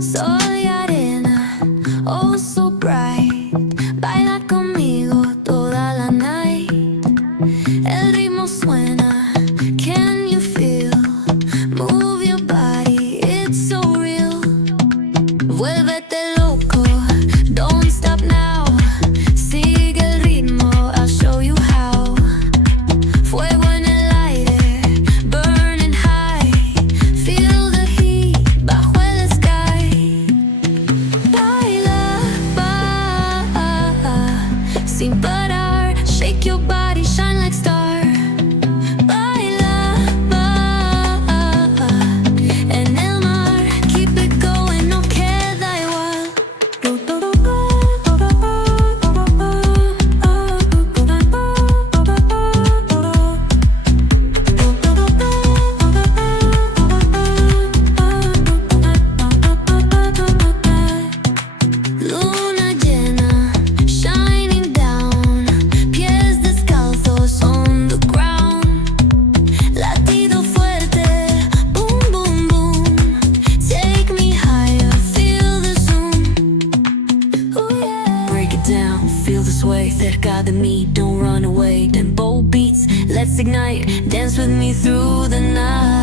Soy arena, oh so bright. Baila conmigo toda la night. El ritmo suena, can you feel? Move your body, it's so real. Vuélvete loco, don't stop now. Sigue el ritmo, I'll show you how. Fuego en el aire, burning high. Feel the heat bajo el sky. Baila, sin parar. Shake your body, shine like star. Baila, en el mar. Keep it going, no queda igual. Luna llena, shining down. Pies descalzos on the ground. Latido fuerte, boom, boom, boom. Take me higher, feel the zoom. Ooh, yeah. Break it down, feel the sway. Cerca de mí, don't run away. Tempo beats, let's ignite. Dance with me through the night.